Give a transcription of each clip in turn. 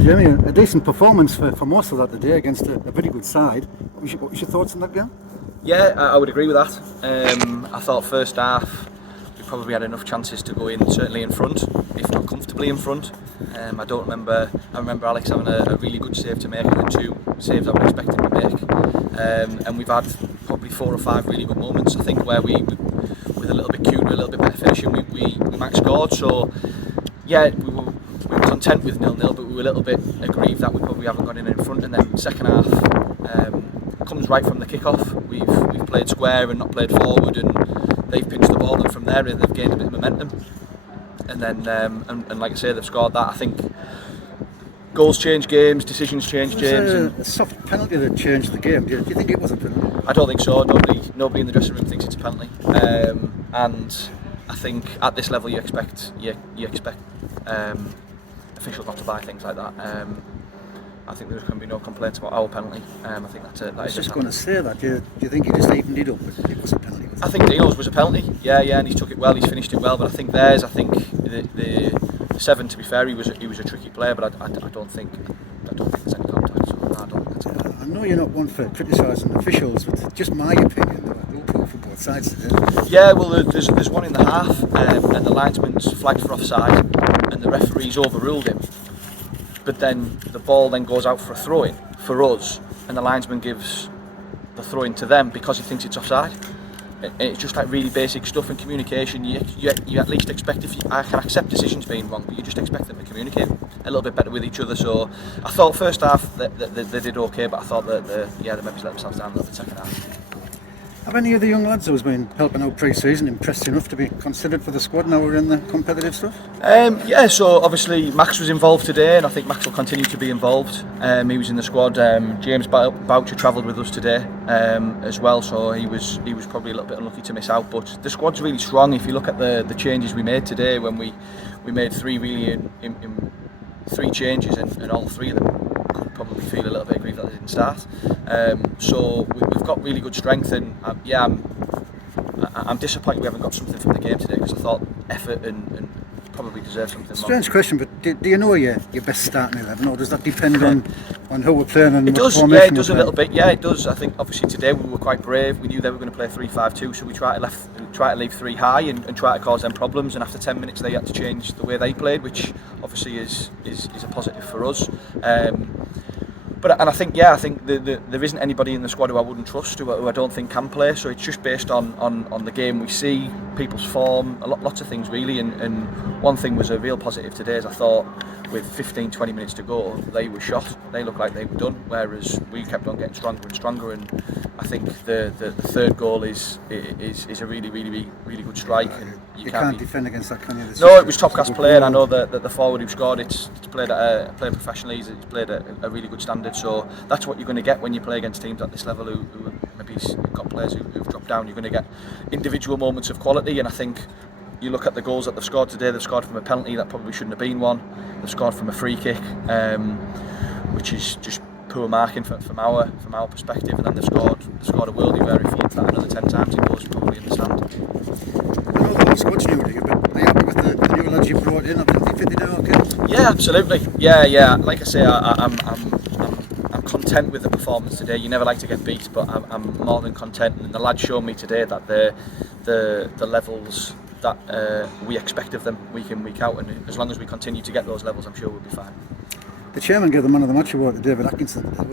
Jamie, a decent performance for most of that today against a very good side. What was your thoughts on that game? Yeah, I would agree with that. I thought first half we probably had enough chances to go in, certainly in front, if not comfortably in front. I remember Alex having a really good save to make, and then 2 saves I would expect him to make. And we've had probably 4 or 5 really good moments, I think, where we with a little bit cuter, a little bit better finishing, we max scored. So yeah, we were content with 0-0, but we were a little bit aggrieved that we probably haven't got in front. And then second half comes right from the kick-off. We've played square and not played forward, and they've pinched the ball, and from there they've gained a bit of momentum. And then, and like I say, they've scored that. I think goals change games, decisions change games. A soft penalty that changed the game. Do you think it was a penalty? I don't think so. Nobody in the dressing room thinks it's a penalty. And I think at this level you expect officials not to buy things like that. I think there's going to be no complaints about our penalty. I think that I was just going to say that. Do you think he just evened it up? It was a penalty. I think Dino's was a penalty. Yeah, and he's took it well. He's finished it well. But I think the 7. To be fair, he was a tricky player. But I don't think there's any contact. So I don't think that's it. I know you're not one for criticising officials, but just my opinion, there were no for both sides today. Yeah, well, there's one in the half, and the linesman's flagged for offside, and the referee's overruled him. But then the ball then goes out for a throw-in for us, and the linesman gives the throw-in to them because he thinks it's offside. It's just like really basic stuff in communication. You at least expect, I can accept decisions being wrong, but you just expect them to communicate a little bit better with each other. So I thought first half they did okay, but I thought that they maybe let themselves down a little bit second half. Have any of the young lads who's been helping out pre-season impressed enough to be considered for the squad now we're in the competitive stuff? Yeah, so obviously Max was involved today, and I think Max will continue to be involved. He was in the squad. James Boucher travelled with us today as well, so he was probably a little bit unlucky to miss out. But the squad's really strong. If you look at the changes we made today, when we made 3 really in 3 changes, and all 3 of them could probably feel a little bit aggrieved that they didn't start. So we've got really good strength, and I'm disappointed we haven't got something from the game today, because I thought effort and probably deserved something more. Strange question, but do you know your best starting 11, or does that depend on who we're playing and it what does? formation? Yeah, it does a little bit. Yeah, it does. I think obviously today we were quite brave. We knew they were going to play 3-5-2, so we try to leave 3 high and try to cause them problems. And after 10 minutes, they had to change the way they played, which obviously is a positive for us. But I think there isn't anybody in the squad who I wouldn't trust, who I don't think can play. So it's just based on the game we see, people's form, lots of things really. And one thing was a real positive today is I thought with 15-20 minutes to go, they were shot. They looked like they were done, whereas we kept on getting stronger and stronger. And I think the third goal is a really good strike. And you can't defend against that, can you? No, it was top class play, and I know that the forward who scored it's played professionally. He's played at a really good standard. So that's what you're going to get when you play against teams at this level who maybe got players who've dropped down. You're going to get individual moments of quality, and I think you look at the goals that they've scored today. They've scored from a penalty that probably shouldn't have been one. They've scored from a free kick, which is just poor marking from our perspective, and then they've scored a worldie where if he hits that another 10 times, he goes probably in the stand. I know the squad's new to you, but are you happy with the new lads you brought in? I think they fitted out okay. Yeah, absolutely. Yeah. Like I say, I'm content with the performance today. You never like to get beat, but I'm more than content. And the lads showed me today that the levels that we expect of them week in, week out, and as long as we continue to get those levels, I'm sure we'll be fine. The chairman gave the man of the match award to David Atkinson. I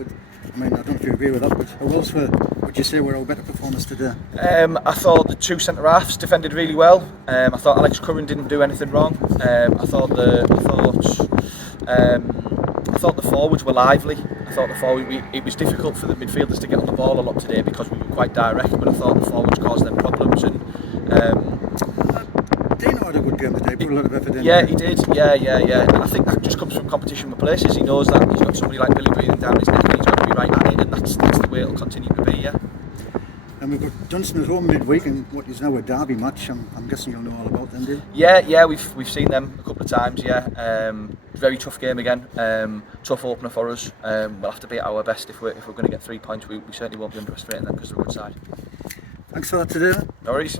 don't know if you agree with that, but who else would you say were our better performers today? I thought the 2 centre halves defended really well. I thought Alex Curran didn't do anything wrong. I thought the forwards were lively. I thought it was difficult for the midfielders to get on the ball a lot today because we were quite direct, but I thought the forwards caused them problems. And Dino had a good game today, put a lot of effort in. Yeah, he did. Yeah. And I think that just comes from competition with places. He knows that he's got somebody like Billy breathing down his neck, and he's got to be right at it, and that's the way it'll continue to be. Yeah. And we've got Tunstall at home midweek, and what is now a derby match. I'm guessing you'll know all about them, do you? Yeah, we've seen them a couple of times. Yeah, very tough game again. Tough opener for us. We'll have to be at our best if we're going to get 3 points. We certainly won't be underestimating them because they're a good side. Thanks for that today. No worries.